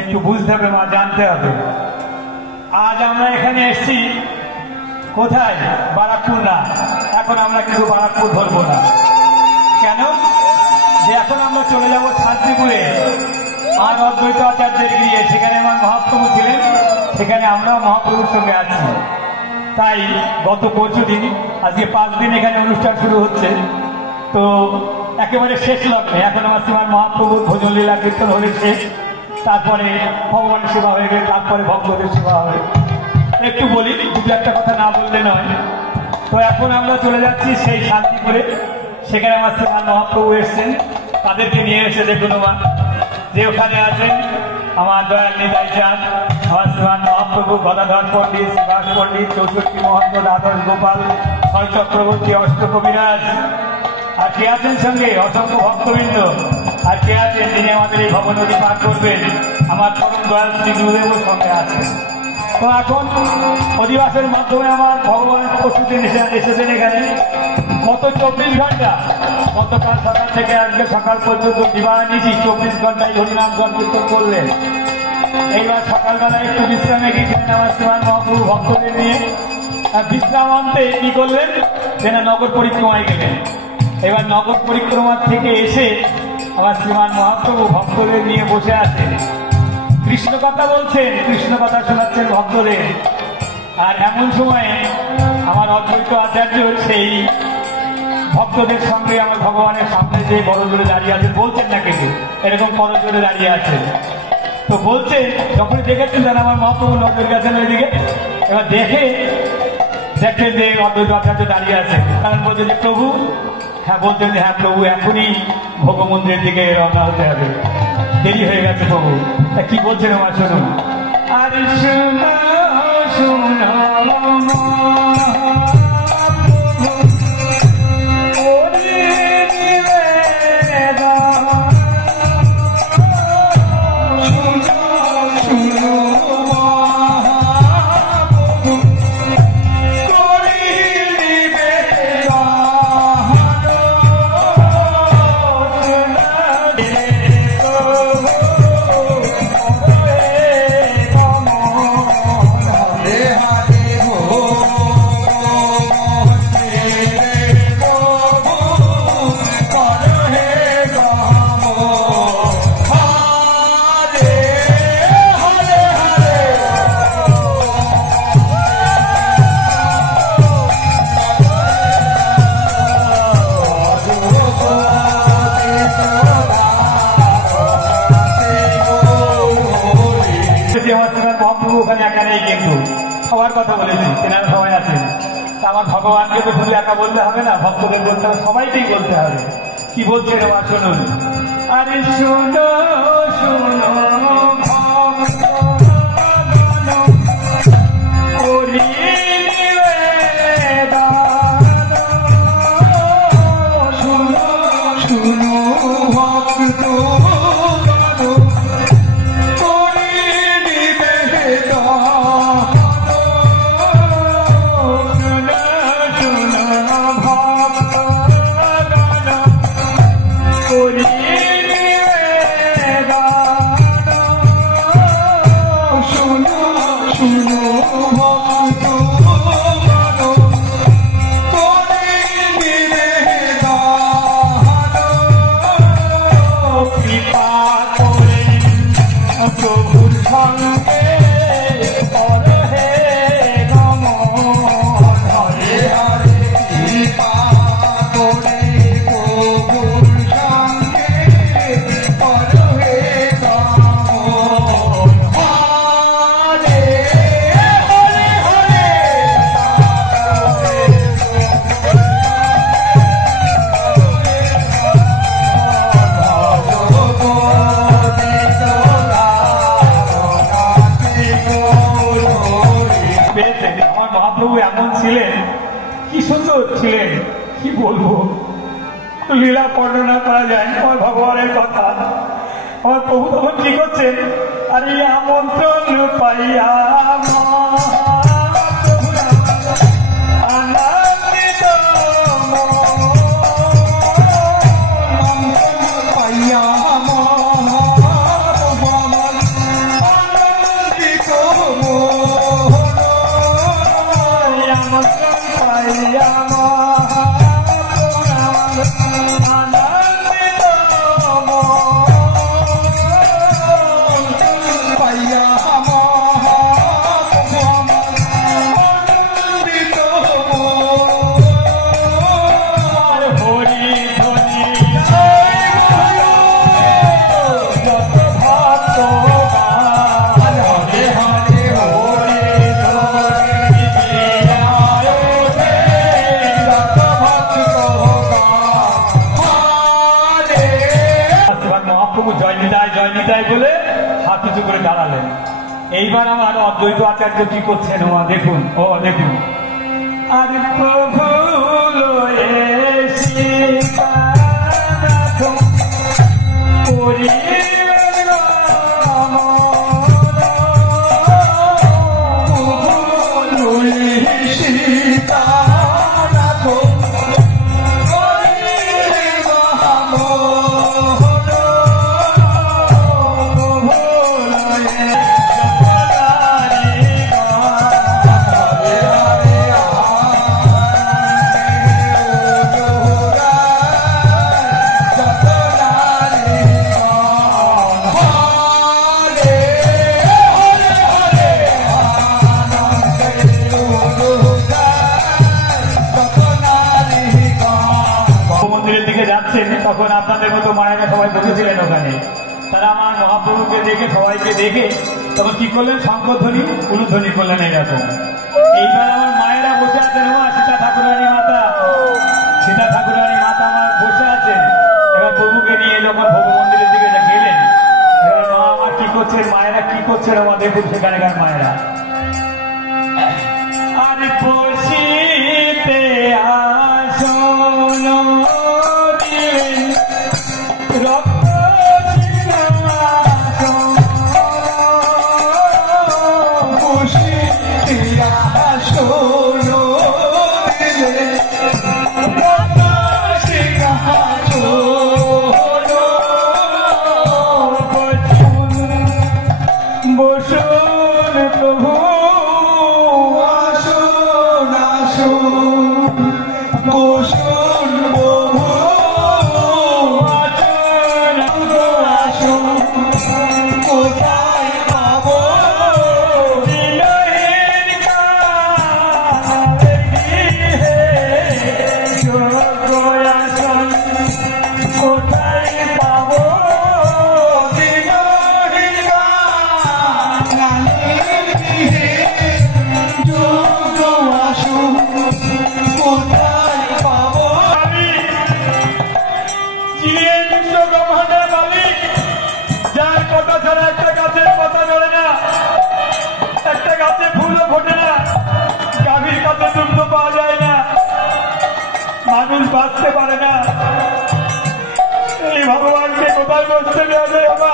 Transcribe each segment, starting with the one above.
একটু বুঝতে হবে মা, জানতে হবে। আজ আমরা এখানে এসেছি কোথায়? বারাকপুর না, এখন আমরা কিন্তু বারাকপুর ধরবো না। কেন? যে এখন আমরা চলে যাব শান্তিপুরে আর অদ্বৈত আচার্যের গিয়ে, সেখানে আমার মহাপ্রভু ছিলেন, সেখানে আমরা মহাপ্রভুর সঙ্গে আছি। তাই গত পরশু দিন, আজকে 5 দিন এখানে অনুষ্ঠান শুরু হচ্ছে, তো একেবারে শেষ লগ্নে এখন আমার শ্রীমান মহাপ্রভুর ভোজন লীলা কীর্তন হলে শেষ, তারপরে ভগবানের সেবা হয়ে গেলে তারপরে ভক্তদের সেবা হবে। একটু বলি, দু একটা কথা না বললে নয়। তো এখন আমরা চলে যাচ্ছি সেই শান্তিপুরে, সেখানে আমার শ্রীমান মহাপ্রভু এসছেন, তাদেরকে নিয়ে এসে দেখুন মা যে ওখানে আছেন আমার দয়াল নিতাই চাঁদ, আমার শ্রীমান মহাপ্রভু গদাধর পণ্ডিত, সুভাষ পণ্ডিত, 64 মহন্ত, দ্বাদশ গোপাল, 6 চক্রবর্তী, অষ্টকবিরাজ, আর কে আছেন সঙ্গে? অসংখ্য ভক্তবৃন্দ। আর কে আছেন যিনি আমাদের এই ভব নদী পার করবেন? আমার পরম দয়াল শ্রী গুরুদেবও সঙ্গে আছেন। তো এখন অধিবাসের মাধ্যমে আমার ভগবান প্রস্তুতি এসেছেন এখানে। গত 24 ঘন্টা, গতকাল সকাল থেকে আজকে সকাল পর্যন্ত বিবাহ নিয়েছি, 24 ঘন্টায় হরিনাম কীর্তন করলেন। এইবার সকালবেলায় একটু বিশ্রামে গিয়েছিলেন আমার শ্রীমান মহাপ্রভু ভক্তদের নিয়ে। আর বিশ্রাম আনতে কি করলেন? যেন নগর পরিক্রমায় গেলেন। এবার নগর পরিক্রমা থেকে এসে আমার শ্রীমান মহাপ্রভু ভক্তদের নিয়ে বসে আছেন, কৃষ্ণ কথা বলছেন, কৃষ্ণ কথা শোনাচ্ছেন ভক্তদের। আর এমন সময় আমার অদ্বৈত আচার্য সেই ভক্তদের সঙ্গে আমার ভগবানের সামনে যে বড় জোরে দাঁড়িয়ে আছেন, বলছেন না কিন্তু এরকম বড় জোরে দাঁড়িয়ে আছেন। তো বলছেন, যখনই দেখেছেন তারা আমার মহাপ্রভু নজর গেছেন ওইদিকে, এবার দেখেন যে অদ্বৈত আচার্য দাঁড়িয়ে আছেন, কারণ বলছেন যে প্রভু, হ্যাঁ বলছেন যে হ্যাঁ প্রভু, এখনই ভোগমন্দিরের দিকে রওনা হতে হবে। দেরি হয়ে গেছে প্রভু। তা কি বলছেন আমার শুনুন। আর শুনো শুনো মহাপ্রভু ওখানে একা নেই, কিন্তু সবার কথা বলেছি, তেনারা সবাই আছেন। তা আমার ভগবানকে তো শুধু একা বলতে হবে না, ভক্তদের বলতে হবে, সবাইকেই বলতে হবে। কি বলছেন আমার শুনুন। আরে শুনো শুনো ছিলেন, কি বলবো, লীলা বর্ণনা করা যায় আমার ভগবানের কথা। আমার প্রভু তখন কি করছেন, আর এই আমন্ত্রণ পাইয়া বলে হাত উঁচু করে দাঁড়ালেন। এইবার আমার অদ্বৈত আচার্য কি করছেন দেখুন, দেখুন। আর প্রভু তখন আপনাদের মতো মায়েরা সবাই বসেছিলেন ওখানে। তারা আমার মহাপ্রভুকে দেখে, সবাইকে দেখে তখন কি করলেন, শঙ্খধ্বনি উলুধ্বনি করলেন এইরকম। এইবার আমার মায়েরা বসে আছেন, সীতা ঠাকুরানী মাতা, সীতা ঠাকুরানী মাতা আমার বসে আছেন। এবার প্রভুকে নিয়ে যখন ভোগ মন্দিরের দিকে গেলেন, করছেন, মায়েরা কি করছেন আমার দেখুন সেখানকার মায়েরা। আর বসিতে আসন দিলেন রক্ত সিংহাসন, বসিতে আসন দিলেন রক্ত সিংহাসন। বসুন প্রভু আসুন আসুন, বসুন প্রভু আসুন, কোথায় পাবো বিনয়ের গৃহে যোগ্য আসন, কোথায় পাবো মানুষ বাঁচতে পারে না, এই ভগবানকে কোথায় বসতে দেবে? বাবা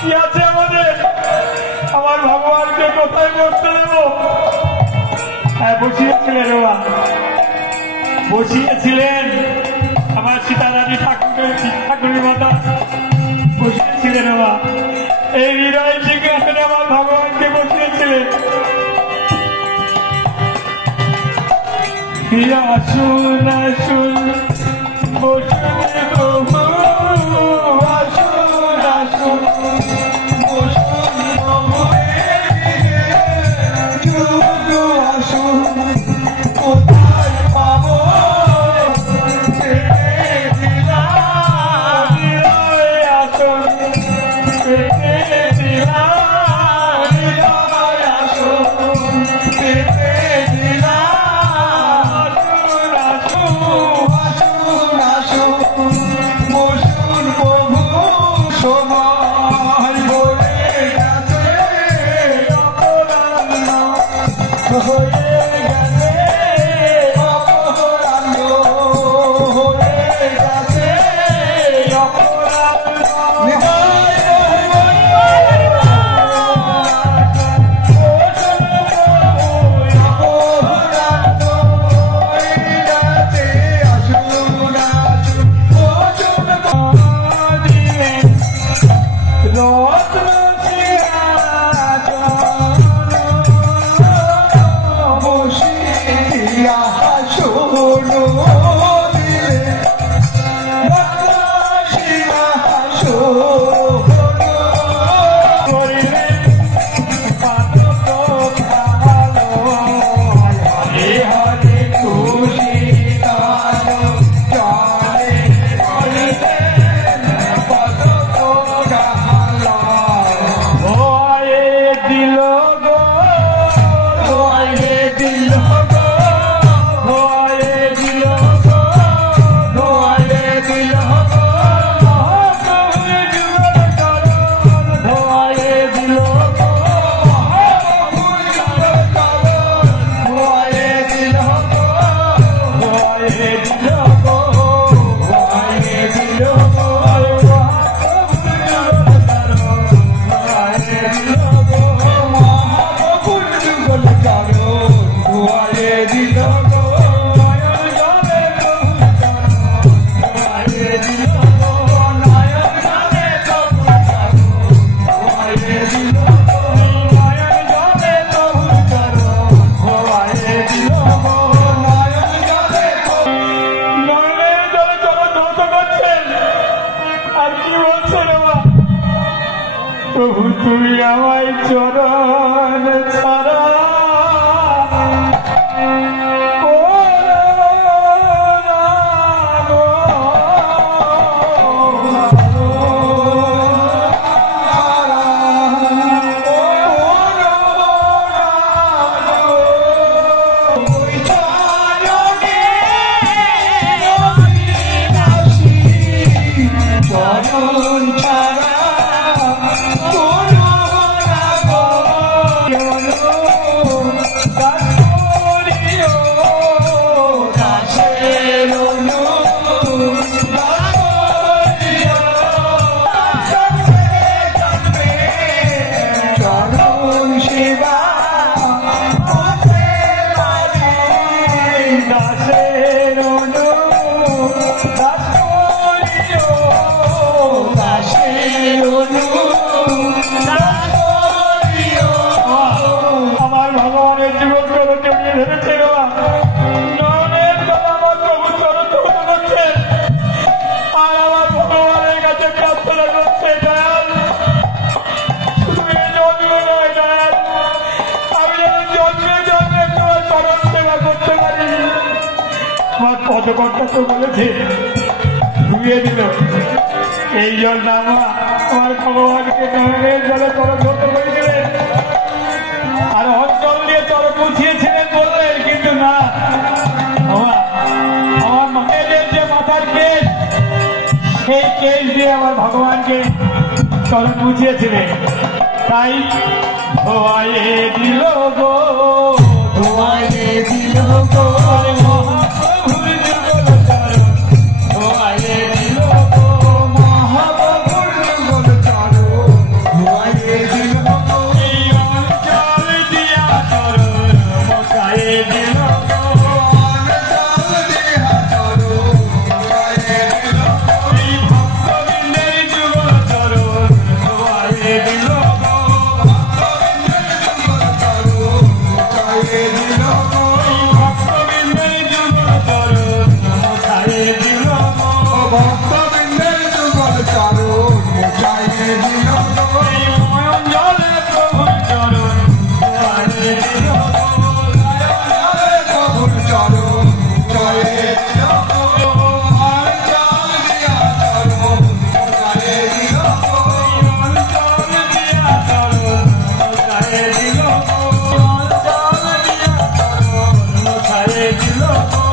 কি আছে আমাদের? আমার ভগবানকে কোথায় বসতে দেব? হ্যাঁ বসিয়েছিলেন বাবা, বসিয়েছিলেন আমার সীতারানী ঠাকুরের মাতা বসিয়েছিলেন বাবা, এই হৃদয় সিংহাসনে আমার ভগবানকে বসিয়েছিলেন। আসুন আসুন বসুন প্রভু, আসুন আসুন, বসুন প্রভু আসুন, কোথায় পাবো আসুন সময় বলে গেছে হয়ে গেছে অপরাধ হয়ে গেছে প্রভু তুমি আমায় চরণ ছাড়া চরণ ছাড়া সৃষ্টিকর্তা তো বলেছে ধুয়ে দিল, এই জল আমরা আমার ভগবানকে নয়নের জলে তরফ ধরতে বলেছিলেন আর অঞ্চল দিয়ে তরফ পুছিয়েছিলেন বললেন, কিন্তু না, আমার মায়ের যে মাথার কেশ, সেই কেশ দিয়ে আমার ভগবানকে তরফ পুছিয়েছিলেন। তাই ধোয়াইয়ে দিল গো, ধোয়াইয়ে দিল গো মহাপ্রভুর যুগল চরণ, ধোয়াইয়ে দিল গো মহাপ্রভুর যুগল চরণ, ধোয়াইয়ে দিল গো এই অঞ্চল দিয়া চরণ, মোছাইয়ে দিল গো অঞ্চল দেহা চরণ, ধোয়াইয়ে দিল গো এই ভক্তবৃন্দের যুগল চরণ, ধোয়াইয়ে দিল গো ভক্তবৃন্দের যুগল চরণ, ধোয়াইয়ে দিল গো ভক্তবৃন্দের যুগল চরণ, মোছাইয়ে দিল গো ভক্তবৃন্দের যুগল চরণ, মোছাইয়ে দিল গো এই অঞ্চলে প্রভুর চরণ, ধোয়াইয়ে দিল গো প্রভুর চরণ, ধোয়াইয়ে দিল গো অঞ্চল দিয়া চরণ, ধোয়াইয়ে দিল গো অঞ্চল দিয়া চরণ, মোছাইয়ে দিল গো অঞ্চল দিয়া চরণ, মোছাইয়ে দিল গো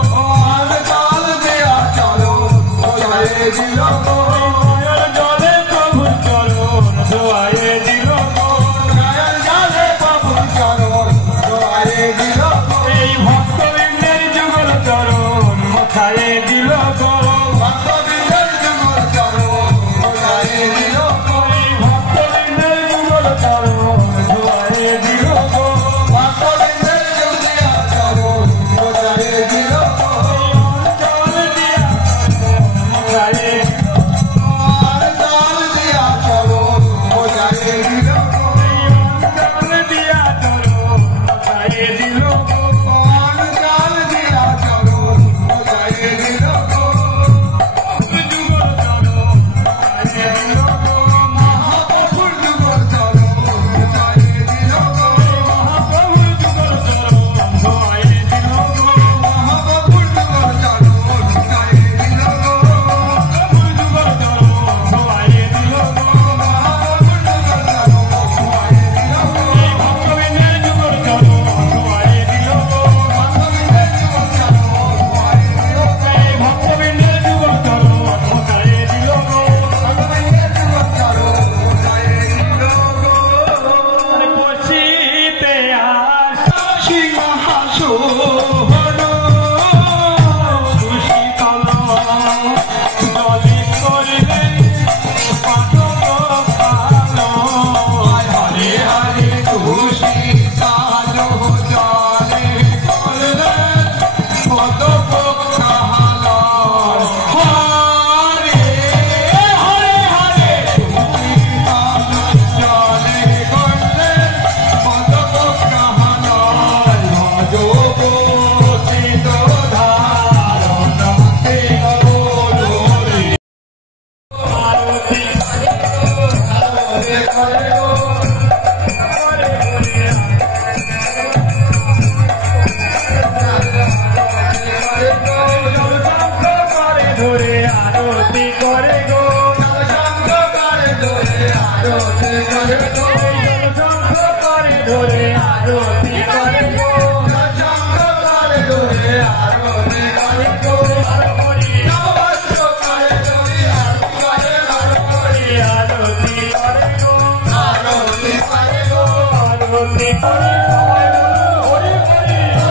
অঞ্চল দিয়া চরণ, ধোয়াইয়ে দিল গো নয়ন জলে প্রভুর চরণ, ধোয়াইয়ে দিল গো নয়ন জলে প্রভুর চরণ, ধোয়াইয়ে দিল গো এই ভক্তবৃন্দের যুগল চরণ, মোছাইয়ে দিল গো ভক্তবৃন্দের যুগল চরণ, ধোয়াইয়ে দিল গো এই ভক্তবৃন্দের যুগল চরণ, ধোয়াইয়ে দিল গো ভক্তবৃন্দের যুগল চরণ, ধোয়াইয়ে দিল গো অঞ্চল দিয়া মোছাইয়ে অঞ্চল দিয়া চরণ, ধোয়াইয়ে দিল গো অঞ্চল দিয়া চরণ, মোছাইয়ে দিল গো অঞ্চল দিয়া চরণ, ধোয়াইয়ে দিল গো যুগল চরণ, মোছাইয়ে দিল গো মহাপ্রভুর যুগল চরণ, ধোয়াইয়ে দিল গো মহাপ্রভুর যুগল চরণ, ধোয়াইয়ে দিল গো মহাপ্রভুর যুগল চরণ, ধোয়াইয়ে দিল গো প্রভুর যুগল চরণ, ধোয়াইয়ে দিল গো মহাপ্রভুর যুগল চরণ, ধোয়াইয়ে দিল গো এই ভক্তবৃন্দের যুগল চরণ, ধোয়াইয়ে দিল গো ভক্তবৃন্দের যুগল চরণ, ধোয়াইয়ে দিল গো এই ভক্তবৃন্দের যুগল চরণ, মোছাইয়ে দিল গো ভক্তবৃন্দের যুগল চরণ, ধোয়াইয়ে দিল গো বসিতে আস সিংহাসন সুশীতল জলে করিলে পাঠক ভালো হরে হরে খুশি কালো জলে করলে পদ পক্ষালো হরে হরে হরে খুশি কালো জলে করলে পদ পক্ষালো ভজব চিত ধারণ তেল লোরে আরতি হরে হরে ধরে আরতি করে গো করে ধরে আরতি করে গো করে ধরে আরতি করে গো করে ধরে আরতি করে গো নমস্ত করে ধরে আরতি করে গো আরতি করে গো আরতি করে গো আরতি করে হরি হরি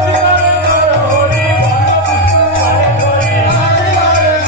আরতি করে গো আরতি করে গো হরি হরি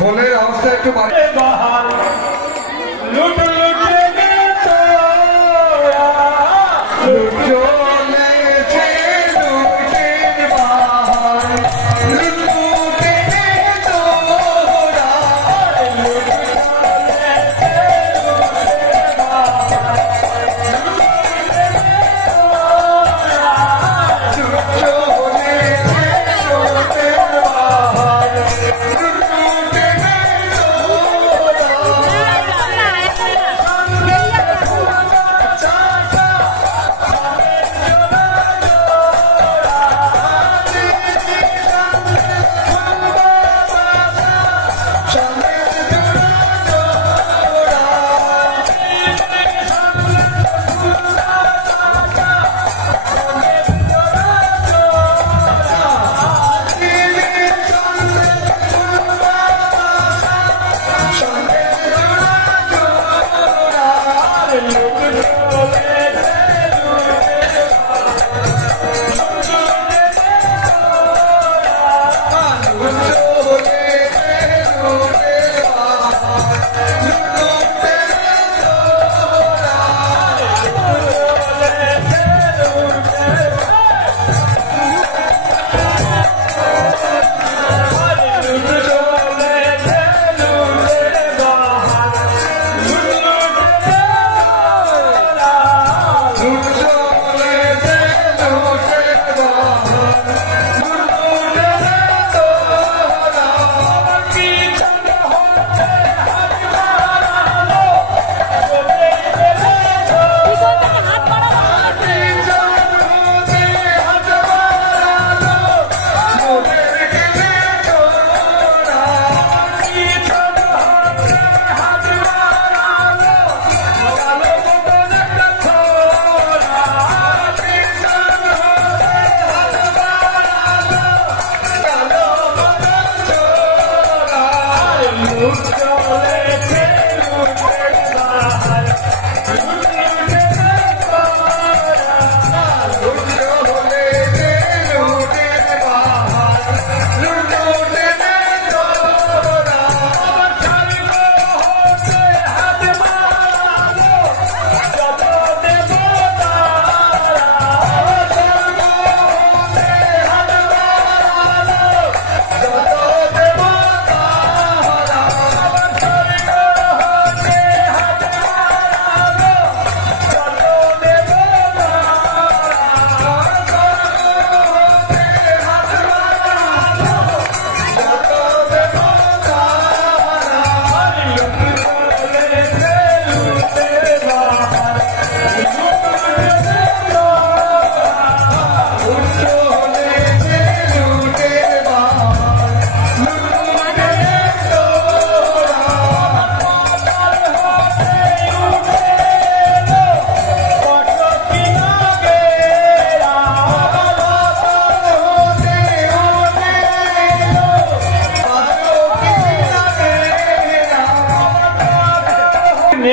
খোলের অবস্থা একটু বাড়ে লুট লুটে গেছো লুট চলেছে লুটের বাহার লুট লুটে গেছো লুট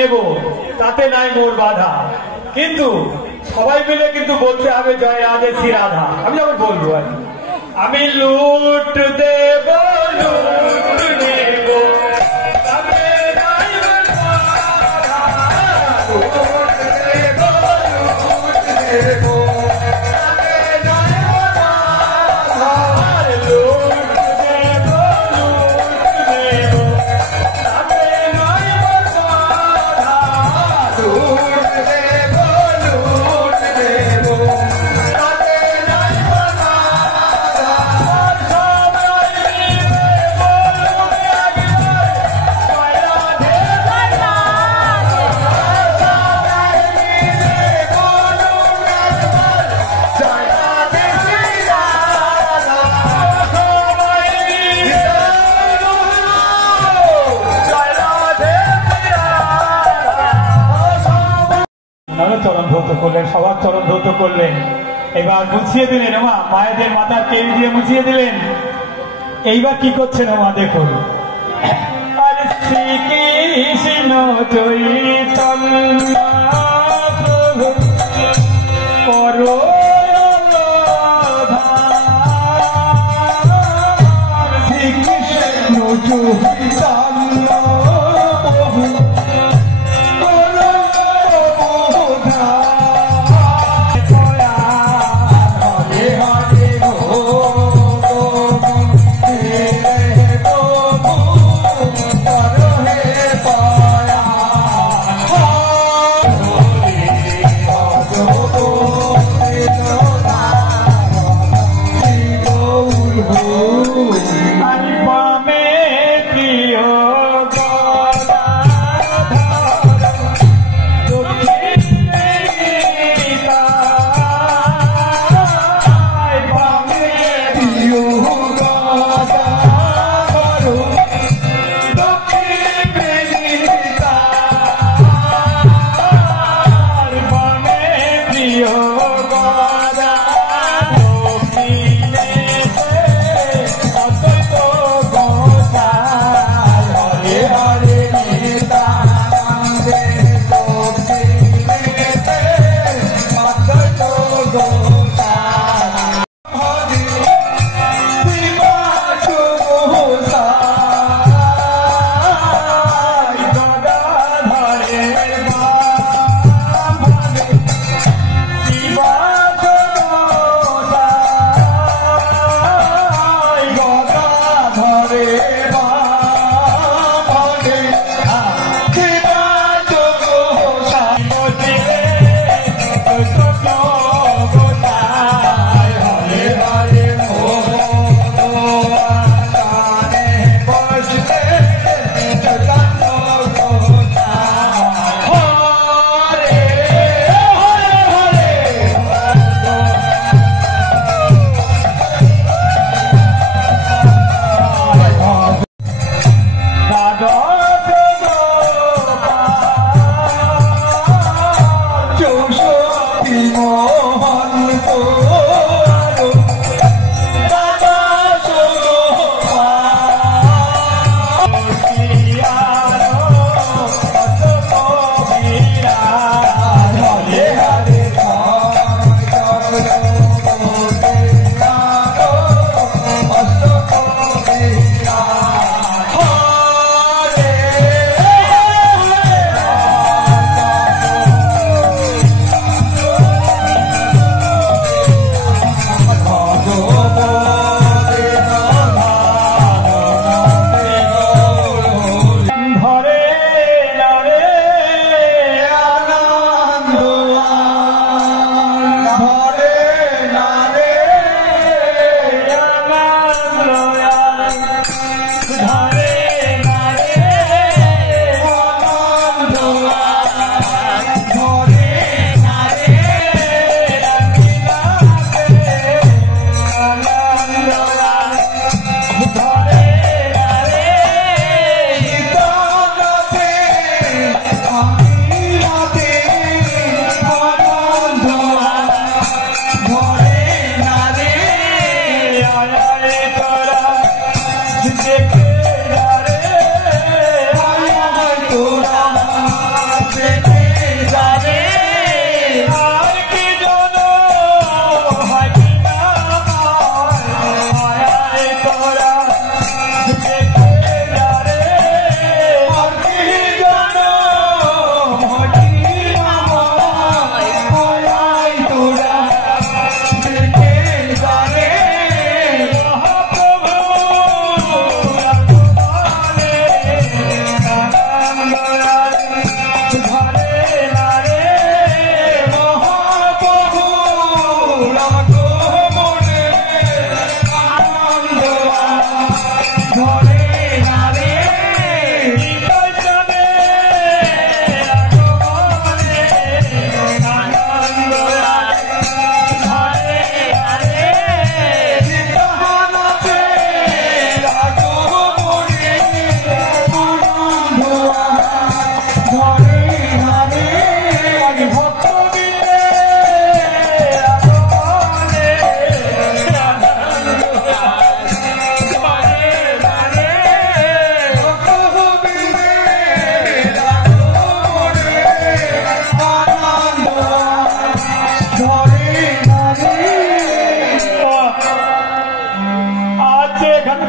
নেব, তাতে নাই মোর বাধা, কিন্তু সবাই মিলে কিন্তু বলতে হবে জয় রাধে শ্রী রাধা। আমি যখন বলবো আর কি, আমি লুট দেব লুট নেব, তাতে নাই মোর বাধা, লুট দেব লুট নেব, তাতে নাই মোর বাধা, লুট দেব লুট নেব, তাতে নাই মোর বাধা, লুট দেব লুট নেব, তাতে নাই মোর বাধা। সবাই মিলে বলুন একবার জয় রাধে জয় রাধে, সবাই মিলে বলুন একবার জয় রাধে শ্রী রাধা, সবাই মিলে বলুন জয় রাধে শ্রী রাধা। ওনারও চরণ ধৌত করলেন, সবার চরণ ধৌত করলেন, এবার মুছিয়ে দিলেন। মা মায়েদের মাথার কেল দিয়ে মুছিয়ে দিলেন। এইবার কি করছেন মা দেখুন, আর শ্রীকৃষ্ণ চৈতন্য প্রভু করো শ্রীকৃষ্ণ চৈতন্য প্রভু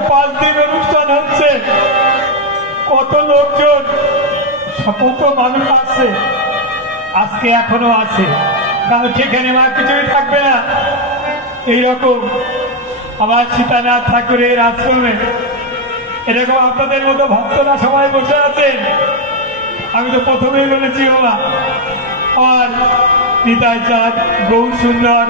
5 দিন অনুষ্ঠান হচ্ছে, কত লোকজন, কত মানুষ আসছে, আজকে এখনো আছে, কারণ সেখানে মা কিছুই থাকবে না। এইরকম আমার সীতানাথ ঠাকুরের আশ্রমে এরকম আপনাদের মতো ভক্তরা সবাই বসে আছেন। আমি তো প্রথমেই বলেছি বাবা, আমার নিতাই চাঁদ, গৌর সুন্দর,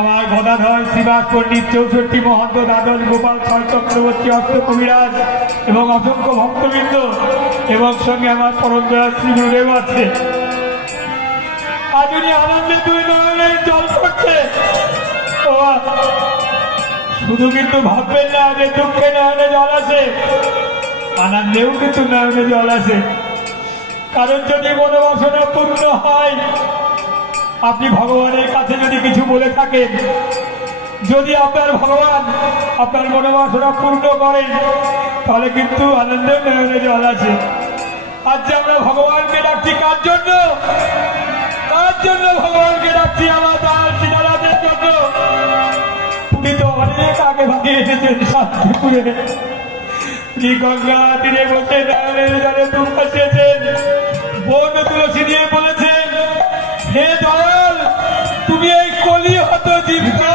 আমার গদাধর, শিবাস পণ্ডিত, 64 মহন্ত, দ্বাদশ গোপাল, ছয় চক্রবর্তী, অষ্ট কবিরাজ এবং অসংখ্য ভক্তবৃন্দ এবং সঙ্গে আমার পরম দয়াল শ্রী গুরুদেব আছে। আজ উনি আনন্দে 2 নয়নের জল করছে। শুধু কিন্তু ভাববেন না যে দুঃখে নয়নে জল আসে, আনন্দেও কিন্তু নয়নে জল আসে। কারণ যদি মনোবাসনা পূর্ণ হয়, আপনি ভগবানের কাছে যদি কিছু বলে থাকেন, যদি আপনার ভগবান আপনার মনোবাসনা পূর্ণ করেন, তাহলে কিন্তু আনন্দের নয়নে জল আসে। আজ যে আমরা ভগবানকে ডাকছি কার জন্য? কার জন্য ভগবানকে ডাকছি? আমার সীতানাথের জন্য। উনি তো অনেক আগে ভাগে এসেছেন শান্তিপুরে, তিনি গঙ্গা তীরে বসে নয়নের জলে দুঃখ এসেছেন, বন তুলসী দিয়ে বলেছেন, হে দয়াল, তুমি এই কলি হত জীবকে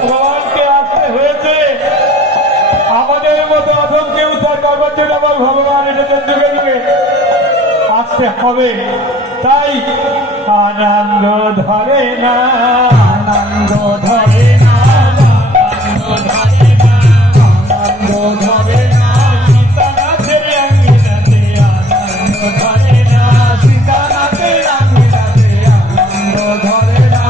ভগবানকে আসতে হয়েছে। আমাদের মতো অধমকে উদ্ধার করবার জন্য আমার ভগবান এসেছেন, যুগে যুগে আসতে হবে। তাই আনন্দ ধরে না, আনন্দ ধরে না, আনন্দ ধরে না, আনন্দ ধরে না, সীতানাথের আঙ্গিনাতে আনন্দ ধরে না, সীতানাথের আঙ্গিনাতে আনন্দ ধরে না।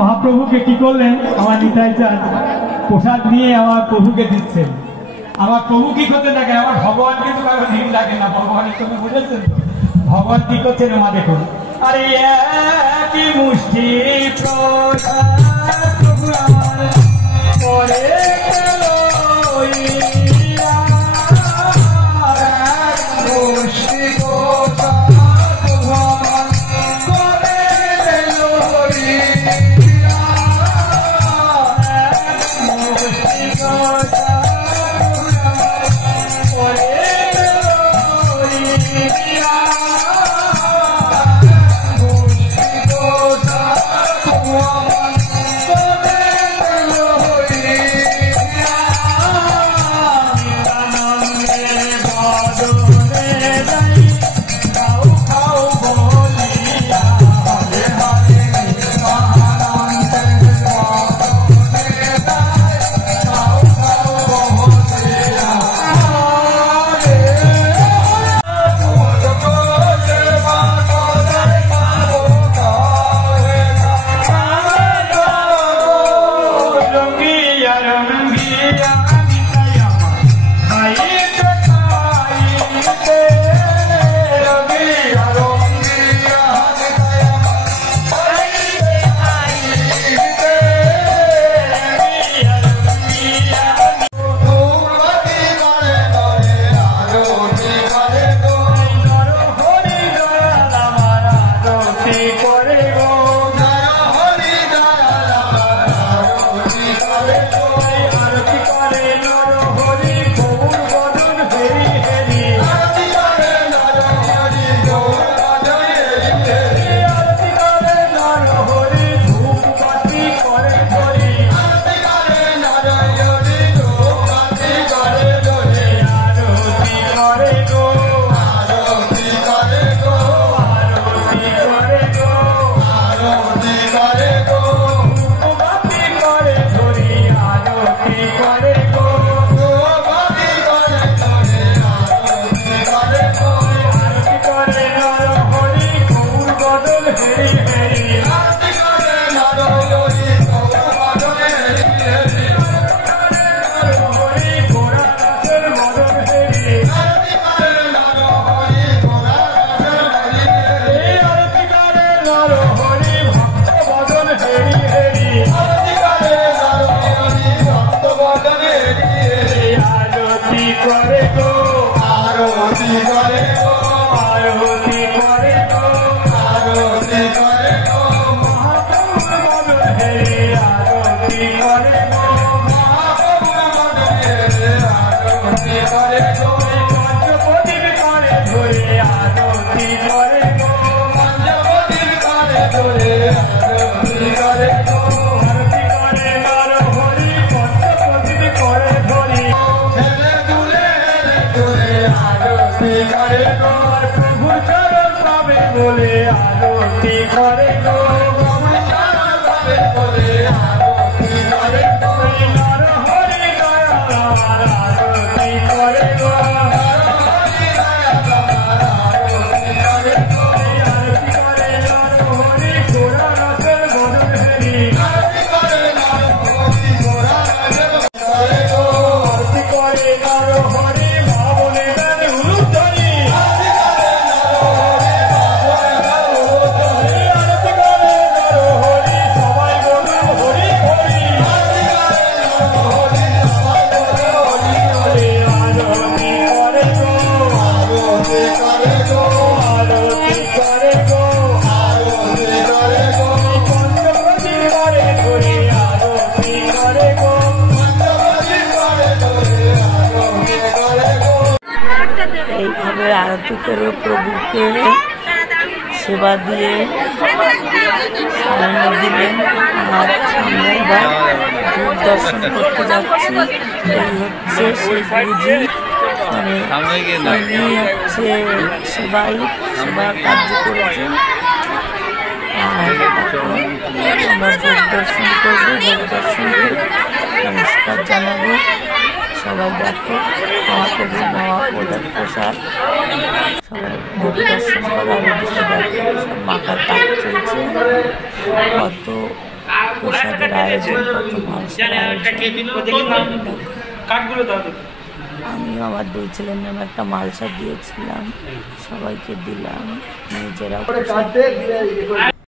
মহাপ্রভুর কি করলেন? আমার নিতাই চাঁদ প্রসাদ নিয়ে আমার প্রভুকে দিচ্ছেন। আমার প্রভু কি করতে থাকে? আমার ভগবান কিন্তু কারো দিন লাগে না। ভগবানের তুমি বুঝেছেন ভগবান কি করছেন? মা দেখুন, আরে একই মুষ্টি প্রসাদ প্রভু আমার করে গেল ইয়া। মুষ্টি প্রসাদ প্রভু আমার করে গেল ইয়া। মুষ্টি প্রসাদ প্রভু আমার করে গেল ইয়া। বলে আরতি করে গো বলে আরতি করে গো নর হরি দয়াল আরতি করে গো আরতি করে গো আরতি করে নর হরি গোরা রসের বদন হরি আরতি করে নর হরি গোরা রসের করে গো আরতি করে নর হরি ভাবনে গানে উলুধ্বনি এইভাবে আরতি করে প্রভুকে সেবা দিয়ে সামনে দিলেন। আর সামনে এবার রূপ দর্শন করতে যাচ্ছি। এই হচ্ছে সেই গুরুজি, মানে উনি হচ্ছে সেবাই সেবা কার্য করেছেন। আর আমরা ভোগ দর্শন করবো, ভোগ দর্শন করে নমস্কার জানাবো। সবাই দেখো মহাপ্রভু মহাপ্রদান প্রসাদ, সবাই ভোগ দর্শন করার উদ্দেশ্যে দেখো। সব মাথার কাজ চলছে, কত প্রসাদের আয়োজন, কত মানুষের আয়োজন। কাঠগুলো দাও। আমিও আমার 2 ছেলের নামে একটা মালসা দিয়েছিলাম, সবাইকে দিলাম, নিজেরা